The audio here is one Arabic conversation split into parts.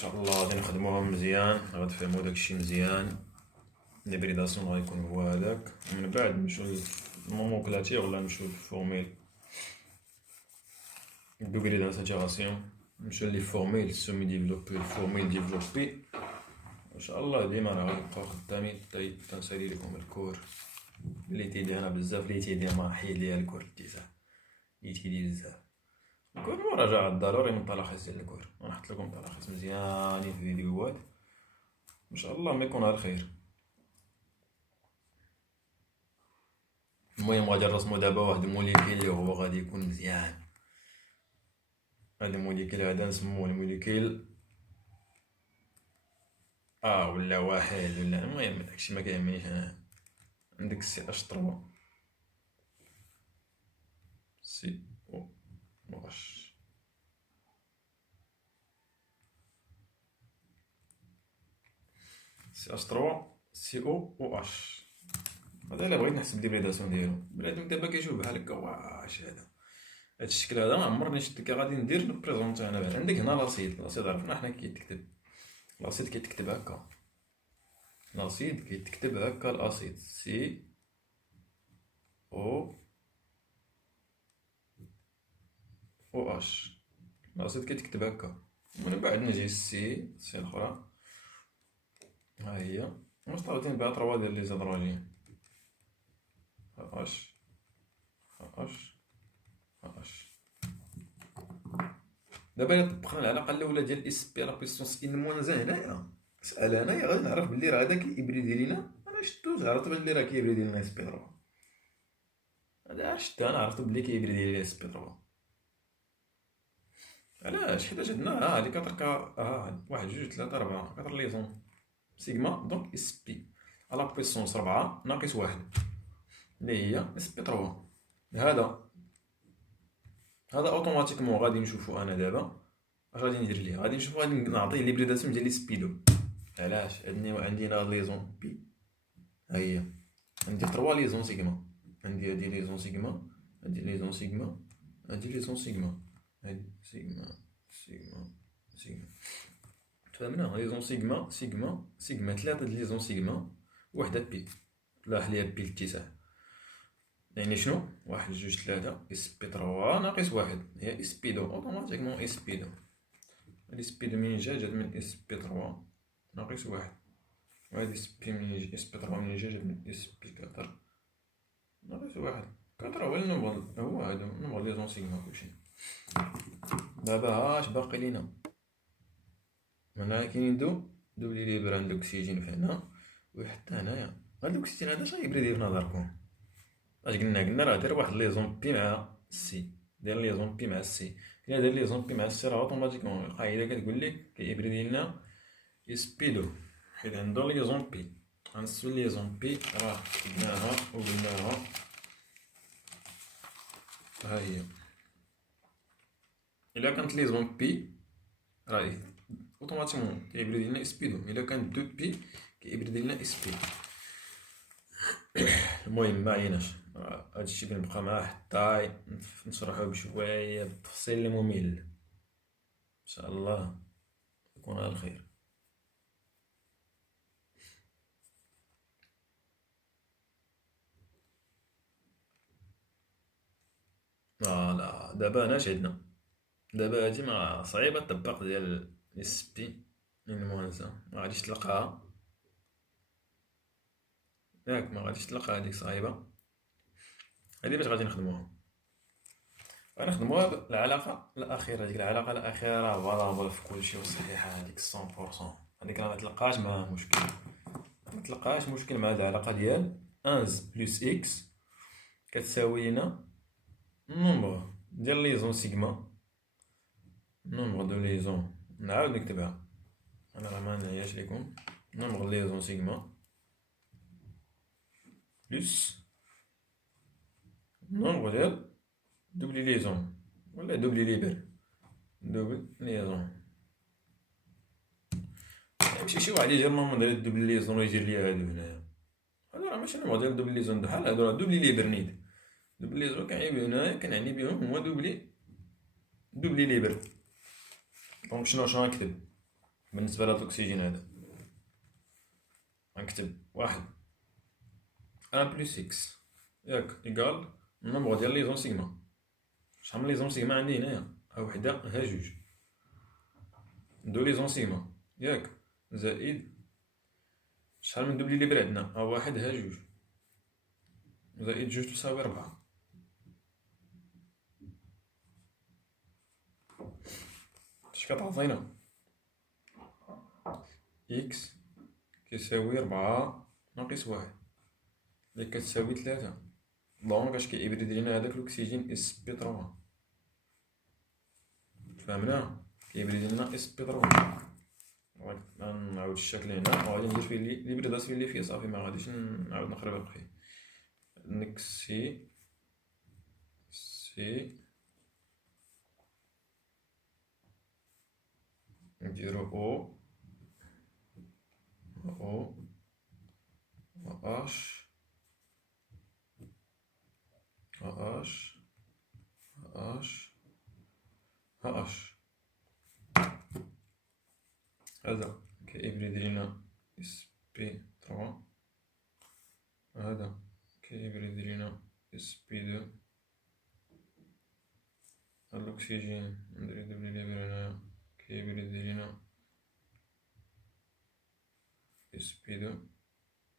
شاء الله غادي نخدموها مزيان، غتفهمو داكشي مزيان. ليبريداسيون غيكون هو هداك، ومن بعد نمشيو للنوموكلاتير ولا نمشيو للفورميل دوبلي دانتيغاسيون، نمشيو لي فورميل سومي ديفلوبي الفورميل ديفلوبي. ان شاء الله ديما راه غنبقاو خدامين. تنسالي لكم الكور اللي تيدي انا بزاف، اللي تيدي ما حيد ليا الكور ديزا اللي تيدي بزاف. الكور مراجعة ضروري من تلخيص ديال الكور، غنحط لكم تلخيص مزيانين في فيديوهات ان شاء الله ما يكون على الخير. المهم غادي نرسمو دابا واحد الموليكيل اللي هو غادي يكون مزيان. هاد الموليكيل هذا نسموه الموليكيل ولا واحد ولا المهم داكشي ما كيهمنيش انا. عندك سي اش 3 سي او اش، سي اش 3 سي او اش. هذا الا بغيت نحسب ديبريداسيون ديالو بنادم دابا كيشوف بحال هكا واش هذا الشكل هذا ما عمرني شفت. غادي ندير نبريزونطي انا بحال عندك هنا لاصيد عرفنا حنا كيتكتب لاصيد، كيتكتب هكا لاصيد كيتكتب هكا لاصيد سي او اش. لاصيد كيتكتب هكا، ومن بعد نجي السي الاخرى ها هي مستعوضين بها 3 ديال لي زادرالين اش اش اش. دابا الا طبقنا العلاقه الاولى ديال اس بي لا بيسونس ان موان زان هنايا، سأل هنايا غادي نعرف بلي راه هذا كيبريدي لينا. انا شفتو عرفت بلي راه كيبريدي لينا اس بي 3. هذا شفت انا عرفت بلي كيبريدي لينا اس بي 3. علاش؟ حيت عندنا هادي كتركا واحد جوج ثلاثة 4 كتر ليزون سيغما. دونك اس بي على بيسونس 4 ناقص 1 اللي هي اس بي 3. هذا اوتوماتيكمون غادي نشوفو. انا دابا اش غادي ندير ليه؟ غادي نشوفو، غادي نعطيه ليبريداسيون ديال لي سبيدو. علاش؟ عندي هنا ليزون بي ها هي، عندي 3 ليزون سيغما. عندي هادي ليزون سيغما، هادي ليزون سيغما، هادي ليزون سيغما، هادي سيغما تفهمنا؟ ليزون سيغما 3 د ليزون سيغما، وحده بي لاح ليها بي الاتساع. يعني شنو؟ 1 2 3 اس بي 3 ناقص 1 هي اس بي 2 اوتوماتيكمون اس بي 2. هادي اس بي 2 منين جات من اس بي 3 ناقص 1، وهادي اس بي منين اس بي 3 منين جات من اس بي 4 ناقص 1. 4 هو النومبر، هو هادو نومبر ليزون سيغما كلشي. دابا اش باقي لينا؟ هنا كاينين دوبلي ليبر عند الاكسجين فهنا، وحتى هنايا هاد الاكسجين هذا اش غيبريدي في نظركم؟ اش قلنا راه دير واحد ليزون بي مع سي، دير ليزون بي مع سي. الا دار ليزون بي مع سي راه اوتوماتيكمون القاعده كتقول لك كيبريدي لنا اس بي 2 حيت عنده ليزون بي. غنسول ليزون بي راه كتبناها وقلناها ها هي. الا كانت ليزون بي راه اوتوماتيكمون كيبريدي لنا اس بي 2. الا كانت 2 بي كيبريدي لنا اس بي. المهم ما عيناش هادشي كنبقى معاه حتى نشرحوه بشويه بالتفصيل الممل. ان شاء الله يكون على الخير. لا دابا هنا اش عندنا؟ دابا هادي ما صعيبه الطباق ديال اس بي المونزا، ما غاديش تلقاها ياك، ما غاديش تلقى هذيك صعيبه. هادي باش غادي نخدموها؟ غنخدموها العلاقه الاخيره. ديك العلاقه الاخيره راه فالابل في كلشي وصحيحه هذيك 100%. هذيك راه ما تلقاش معها مشكل، ما تلقاش مشكل مع هاد العلاقه ديال 11 بلس اكس كتساوي لنا النومبر ديال ليزون سيغما. نومبر دو ليزون نعاود نكتبها انا راه ما نعياش لكم. نومبر ليزون سيغما بلس نومبر ديال دوبلي ليزون ولا دوبلي ليبر دوبل ليزون. يمشي شي واحد يدير نومبر ديال دوبلي ليزون ويدير ليا هادو هنايا. هادو راه ماشي نومبر ديال دوبلي ليزون بحال هادو راه دوبلي ليبر نيت. دوبلي ليزون كنعني هنايا كنعني بهم هو دوبلي ليبر. دونك شنو غنكتب؟ بالنسبة لهاد الأكسجين هذا غنكتب واحد ان بلس اكس ياك إيكال النومبر ديال لي زون سيغما. شحال من لي زون سيغما عندي هنايا؟ ها وحدة ها جوج، دو لي زون سيغما ياك، زائد شحال من دوبلي ليبر عندنا؟ ها واحد ها جوج، زائد جوج تساوي ربعة. اش كتعطينا؟ إكس كيساوي ربعة ناقص واحد اللي كتساوي تلاتة. دونك اش كيبرد لينا هداك الأكسجين اس بي تروا. فهمنا؟ كيبرد لينا اس بي تروا. غنعاود الشكل هنا وغادي ندير فيه لي بريداسيون اللي فيه صافي، ما غاديش نعاود نخربق فيه. نك سي نديرو او اش اش هذا كيبرد لينا اس بي تروا، هذا كيبرد لينا اس بي دو. هاد الأكسجين ندير دوبلي ليبر هنايا كيبرد لينا اس بي دو.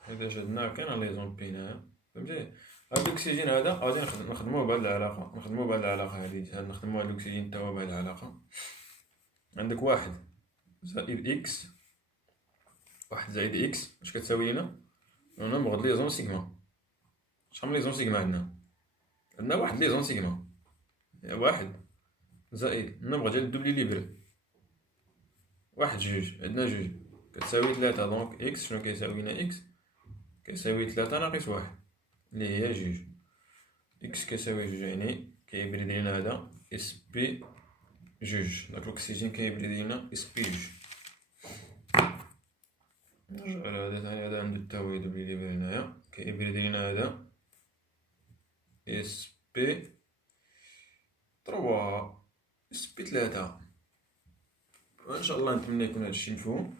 هذا شدناه كاين لي زون بي هنايا، فهمتي؟ هاد الأكسجين هذا غادي نخدموه بهاد العلاقة، هادي نخدمو هاد الأكسجين تا هو بهاد العلاقة. عندك واحد زائد إكس، واحد زائد إكس اش كتساوي لينا؟ نومبر د لي زون سيغما. شحال من لي زون سيغما عندنا؟ عندنا واحد لي زون سيغما، واحد زائد النومبر ديال الدوبلي ليبر، واحد جوج، عندنا جوج كتساوي تلاتة. دونك إكس شنو كيساوي لينا؟ إكس كيساوي تلاتة ناقص واحد اللي هي جوج. إكس كيساوي جوج يعني كيبرد لينا هذا اس بي جوج. داك الأكسجين كيبرد لينا اس بي جوج. نرجع لهذا ثاني، هذا عندو تا هو دوبلي ليبر هنايا كيبرد لينا هذا اس بي تروا، اس بي تلاتة. ان شاء الله نتمنى يكون هادشي مفهوم.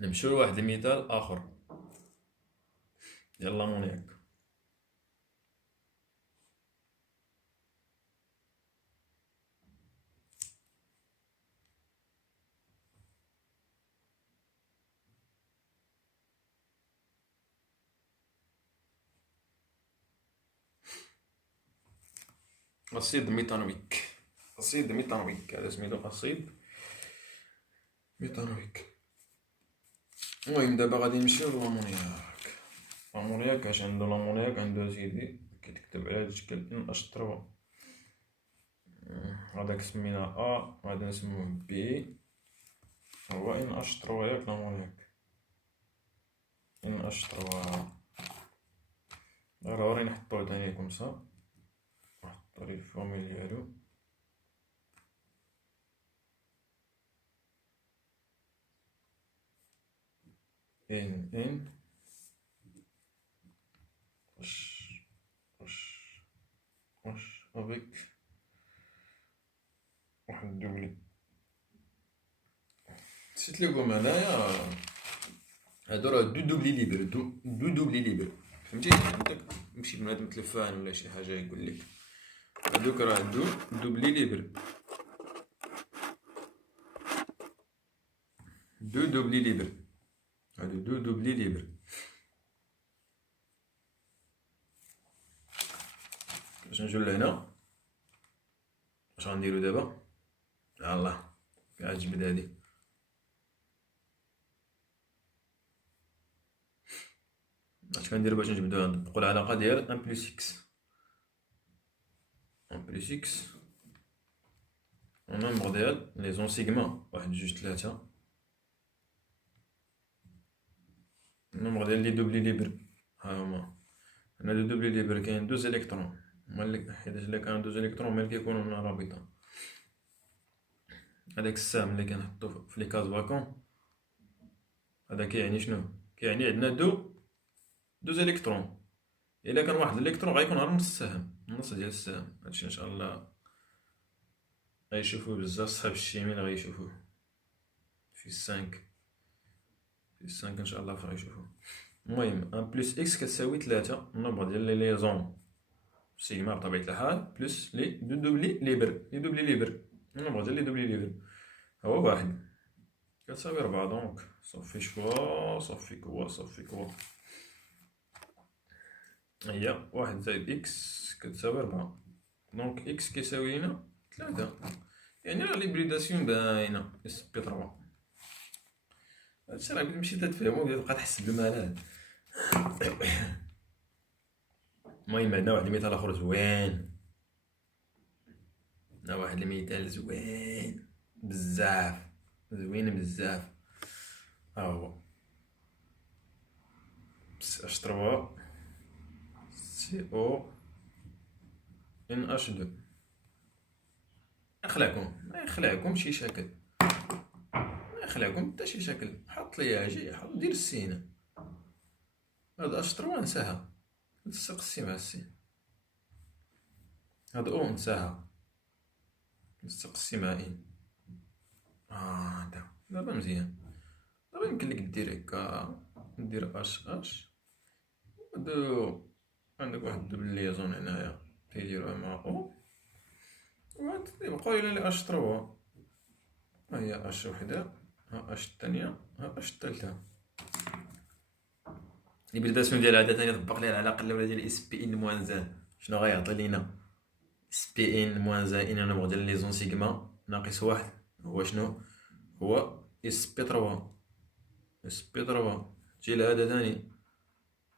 نمشيو لواحد المثال اخر ديال لامونياك. أسيد ميتانويك، هذا سميتو أسيد ميتانويك. المهم دابا غادي نمشيو لامونياك. اش عندو لامونياك؟ عندو سيدي كيتكتب على هاد الشكل ان اش تروا، هذاك سمينا ا غادي نسموه بي، هو ان اش تروا ياك لامونياك، ان اش تروا. ضروري نحطوه تاني كومسا، نحطو ليه الفورميل ديالو. ان واش افيك واحد دوبلي. نسيت لكم هنايا هادو راه دو دوبلي ليبر، دو دوبلي ليبر، فهمتي؟ عندك مشي بنادم تلفان ولا شي حاجه يقول لك هادوك راه دو دوبلي ليبر، دو دوبلي ليبر، هادو دو دوبلي ليبر. باش نجيو لهنا اش غنديرو دابا؟ الله كتجبد هادي. اش كنديرو باش نجبدوها؟ نطبقو العلاقه ديال ان بلس اكس، ان بلس اكس النومبر ديال لي زون سيغما واحد جوج تلاتة، النومبر ديال لي دوبلي ليبر ها هما. هنا دو دوبلي ليبر كاين دوز الكترون، حيت الا كان دوز الكترون ملي كيكونو هنا رابطه. هداك السهم اللي كنحطو في لي كاز فاكون هذا كيعني شنو؟ كيعني عندنا دوز الكترون. الا كان واحد الالكترون غيكون على نص السهم، النص ديال السهم. هادشي ان شاء الله غيشوفوه بزاف صحاب الشيمين غيشوفوه في 5 ان شاء الله غيشوفوه. المهم 1 بلس اكس كتساوي 3 النومبر ديال لي ليزون سيغما بطبيعة الحال بلس لي دوبلي ليبر النومبر ديال لي دوبلي ليبر هو 1 كتساوي 4. دونك صافي شوا صافي كوا هي 1 زائد اكس كتساوي 4. دونك اكس كيساوي لنا 3 يعني راه ليبريداسيون باينة اس بي 3. هادشي راه مشيت تفهمو تبقى تحسب الملل. المهم عندنا واحد المثال اخر زوين، عندنا واحد المثال زوين بزاف ها هو اش 3 سي او ان اش 2. ما يخلعكم شي شكل، ما يخلعكم حتى شي شكل. حط ليا اجي حط دير السين. هاد اش 3 نساها، نستقسي مع السين. هاد او نساها، نستقسي مع ان. دابا مزيان. دابا يمكن لك دير هكا، دير اش هادو عندك واحد دوبل ليزون هنايا تيديروها مع او، وهاد يبقاو لي اش 3. ها هي اش وحده، ها اش الثانيه، ها اش الثالثه. البريداسيون ديال عاده ثاني طبق ليها العلاقه الاولى ديال اس بي ان موان زان. شنو غيعطي لينا اس بي ان موان زان ان نومبر ديال ليزون سيغما ناقص 1 هو شنو؟ هو اس بي 3. اس بي 3 جي العاده ثاني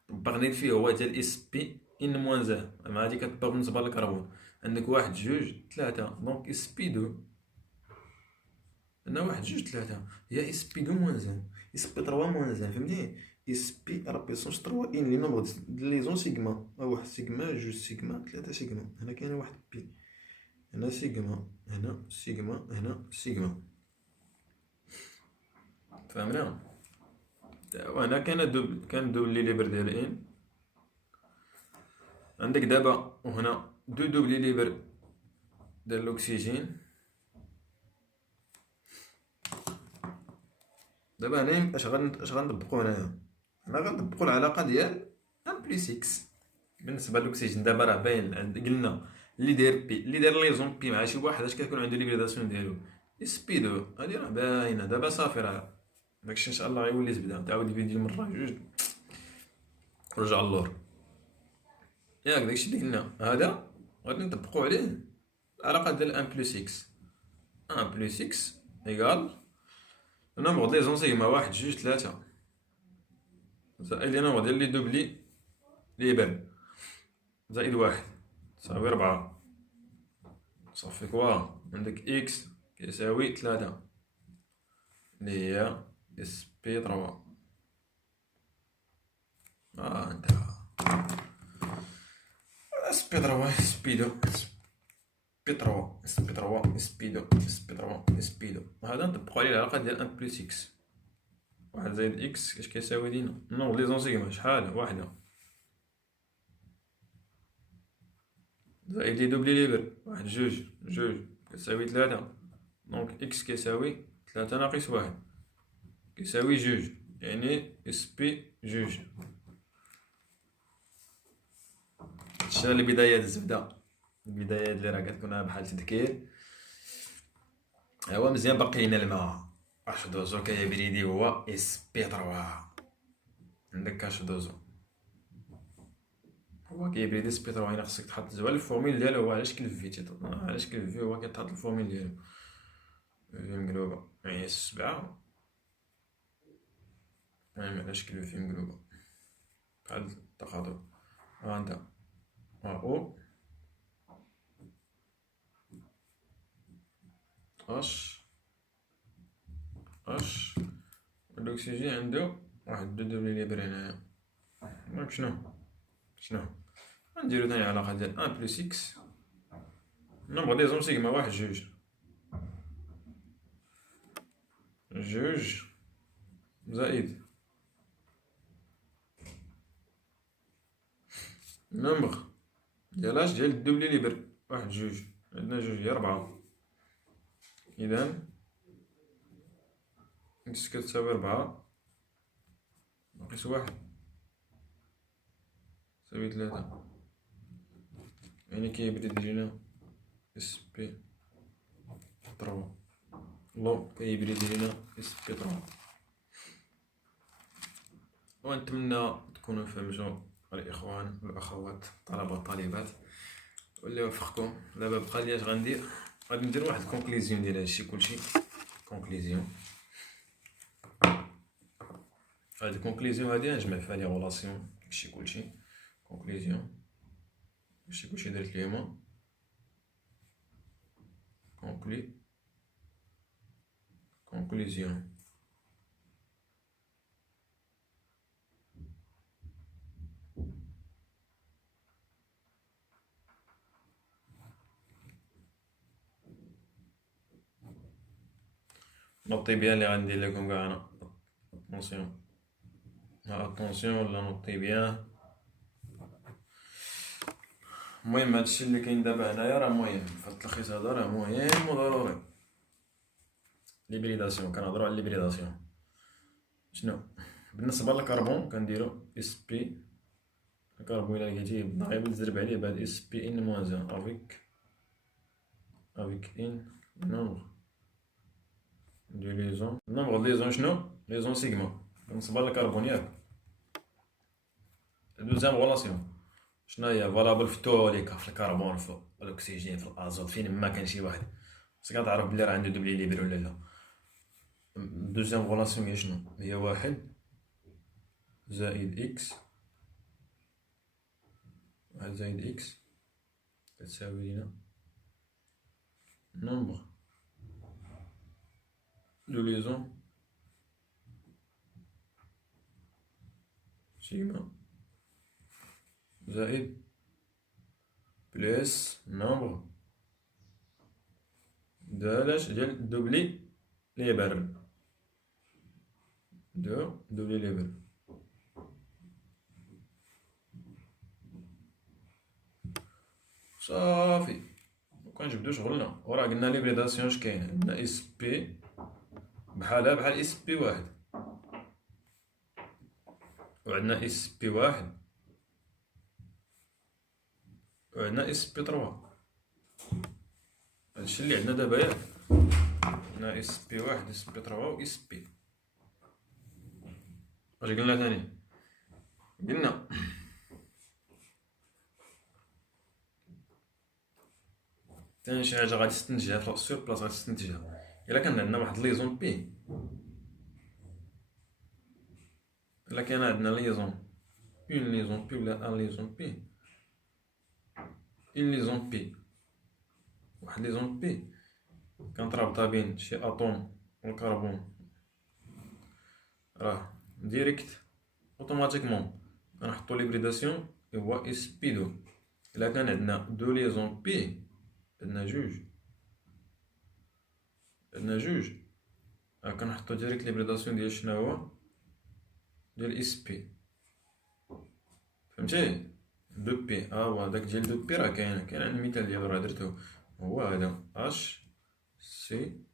طبقني فيه هو ديال اس بي ان موان زان. مع هادي كتطبق بالنسبه للكربون. عندك 1 2 3 دونك اس بي 2. هنا 1 2 3 هي اس بي 2 موان زان، اس بي 3 موان زان. فهمتي؟ اس بي راه بيسونس 3 ان لي نومبر ديال لي زون سيغما. واحد سيغما، جوج سيغما، 3 سيغما. هنا كاين واحد بي، هنا سيغما، هنا سيغما، هنا سيغما. فهمنا؟ وهنا كان دوبل لي ليبر ديال ان. عندك دابا وهنا دوبل ليبر ديال الاكسجين. دابا هنا اش غنطبقو هنايا؟ هنا غنطبقو العلاقه ديال 1 بلس اكس بالنسبه للاكسجين. دابا راه باين قلنا اللي داير بي، اللي داير ليزون بي مع شي واحد اش كتكون عنده ليبريداسيون ديالو اس بي 2. هادي راه باينه. دابا صافي راه داكشي ان شاء الله غيولي زبده. تعاود الفيديو مره جوج ورجع اللور. ياك داكشي اللي قلنا هذا غادي نطبقو عليه العلاقه ديال 1 بلس اكس. 1 بلس اكس ايكال النومبر ديال ليزون سيغما 1 2 3 زائد لي نومبر ديال لي دوبلي ليبر زائد 1 تساوي 4. صافي كوا عندك اكس كيساوي 3 اللي هي اس بي 3. انتهى. اس بي 3 اس بي 2 اس بي 3 اس بي 3 اس بي 2 اس بي 3 اس بي 2. وهذا نطبقو عليه العلاقه ديال 1 بلس اكس. 1 زائد اكس اش كيساوي لينا نوض لي زون سيغما شحال؟ واحدة زائد لي دوبلي ليبر 1 جوج كتساوي 3. دونك اكس كيساوي 3 ناقص 1 كيساوي جوج، يعني اس بي جوج. هادشي البدايات الزبده، البدايات اللي راه كتكون بحال تذكير. هو مزيان باقي لينا الماء. اش دوزو كيبريدي هو اس بي 3. عندك اش دوزو هو كيبريدي اس بي 3. هنا خصك تحط زوال الفورميل ديالو. هو علاش كلفيتي علاش كلفي هو كيتحط الفورميل ديالو مقلوبه، يعني 7. المهم علاش كلفي مقلوبه بحال التقاطع. ها انت او اش الاكسجين عنده واحد دوبل ليبر هنايا. دونك شنو غنديرو ثاني علاقه ديال 1 بلس اكس نومبر دي زون سيغما 1 جوج زائد نومبر ديال اش ديال الدوبلي ليبر 1 عندنا جوج هي 4. إذا إكس كتساوي 4 ناقص 1 تساوي 3، يعني كيبريد لينا اس بي 3 لو كيبريد لينا اس بي 3. ونتمنى تكونوا فهمتوا الإخوان والأخوات الطلبة والطالبات، واللي وفقكم. دابا بقى لي اش غندير، غادي ندير واحد الكونكليزيون ديال هادشي كلشي. كونكليزيون، هاد الكونكليزيون هادي نجمع فيها لي غولاسيون داكشي كلشي. كونكليزيون داكشي كلشي درت اليوم. كونكليزيون نوطي بيان اللي غندير لكم كاع انا. اتونسيون اتونسيون ولا نوطي بيان. المهم هادشي اللي كاين دابا هنايا راه مهم، فهاد التلخيص هذا راه مهم وضروري. ليبريداسيون، كنهضرو على ليبريداسيون. شنو بالنسبه للكربون كنديرو اس بي. الكربون الا لقيتيه بالضريبه تزرب عليه بهاد اس بي ان موان زان افيك ان نومبر دو ليزون. نومبر ليزون شنو؟ ليزون سيغما بالنسبه للكربون ياك. دوزيام غولاسيون شنو هي؟ فالابل في توليكا، في الكربون، في الاكسجين، في الازوت، فين ما كان شي واحد خصك تعرف بلي راه عنده دوبلي ليبر ولا لا. دوزيام غولاسيون هي شنو؟ هي 1 زائد اكس، 1 زائد اكس كتساوي لينا نومبر دو ليزون سيغما زائد بلس نومبر ديال دوبلي ليبر. دوبلي ليبر صافي. كنجبدو شغلنا. وراه قلنا ليبريداسيون اش كاين عندنا؟ اس بي بحالها بحال اس بي واحد، وعندنا اس بي واحد، وعندنا اس بي 3. هادشي اللي عندنا دابا ياك. عندنا اس بي واحد، اس بي 3 و اس بي. اش قلنا ثاني؟ قلنا ثاني شي حاجه غادي تستنتجها سور بلاص، غادي تستنتجها الا كان عندنا واحد ليزون بي. الا كان عندنا ليزون اون ليزون بي ولا ان ليزون بي، اون ليزون بي، واحد ليزون بي كنترابطها بين شي اطوم والكربون، راه ديريكت اوتوماتيكمون كنحطو ليبريداسيون هو اس بي 2. الا كان عندنا دو ليزون بي، عندنا جوج كنحطو ديريكت ليبريداسيون ديال شنو هو؟ ديال اس بي. فهمتي؟ دو بي هو داك ديال دو بي راه كاين عندي المثال ديالو راه درتو، هو هذا اش سي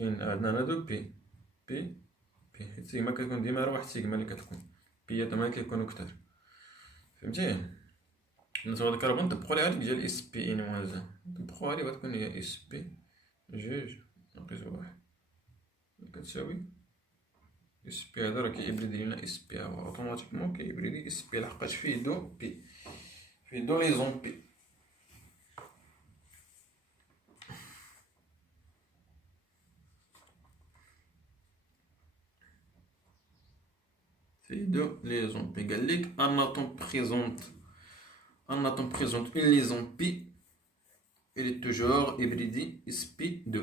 ان. عندنا هنا دو بي بي حيت سيغما كتكون ديما راه واحد سيغما اللي كتكون، بيات ما كيكونو كتر. فهمتي؟ بالنسبه للكربون طبقوا عليها هاديك ديال اس بي ان موان زان، طبقوا عليه غتكون هي اس بي جوج ناقص واحد كتساوي اس بي. هذا راه كيبريدي لينا اس بي، هو اوتوماتيكمون كيبريدي اس بي لحقاش فيه دو بي، فيه دو ليزون بي. فيه دو ليزون بي. قال لك ان اتوم بريزونت اون ليزون بي il est toujours hybride sp2.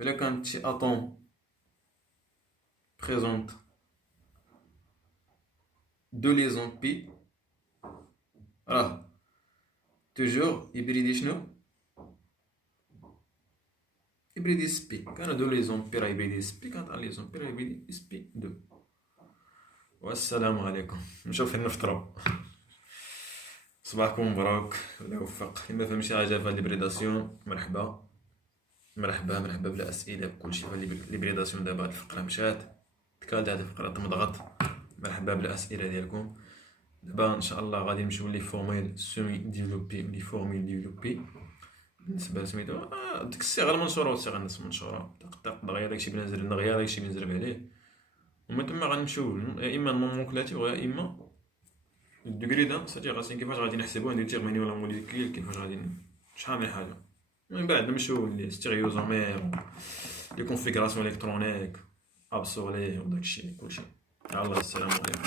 إلا كانت شي اتوم بريزونت دو ليزون بي راه توجور هيبريدي شنو؟ هيبريدي سبي. كانوا دو ليزون بي راه هيبريدي سبي، كانت ان ليزون بي راه هيبريدي سبي 2. والسلام عليكم. نشوف فين نفطرو. صباحكم مبروك ولا يوفق. اللي ما فهمش حاجه في ليبريداسيون، مرحبا مرحبا بلا اسئله بكلشي. في ليبريداسيون دابا هاد الفقره مشات، تكالت هاد الفقره تمضغط. مرحبا بلا اسئله ديالكم. دابا ان شاء الله غادي نمشيو لي فورميل سومي ديفلوبي ولي فورميل ديفلوبي. بالنسبه لسميتو ديك الصيغه المنشوره والصيغه النص منشوره، طق دغيا داكشي بنزل دغيا داكشي بنزرب عليه. ومن تما غنمشيو يا اما نونمونكلاتيف يا اما الدوغري دا سيتي غاسين كيفاش غادي نحسبوه ديتيرميني ولا موليكيل كيفاش غادي شحال من حاجه. من بعد نمشيو لي ستيريوزومير، لي كونفيغراسيون الكترونيك ابسولي وداكشي كلشي. يلاه السلام عليكم.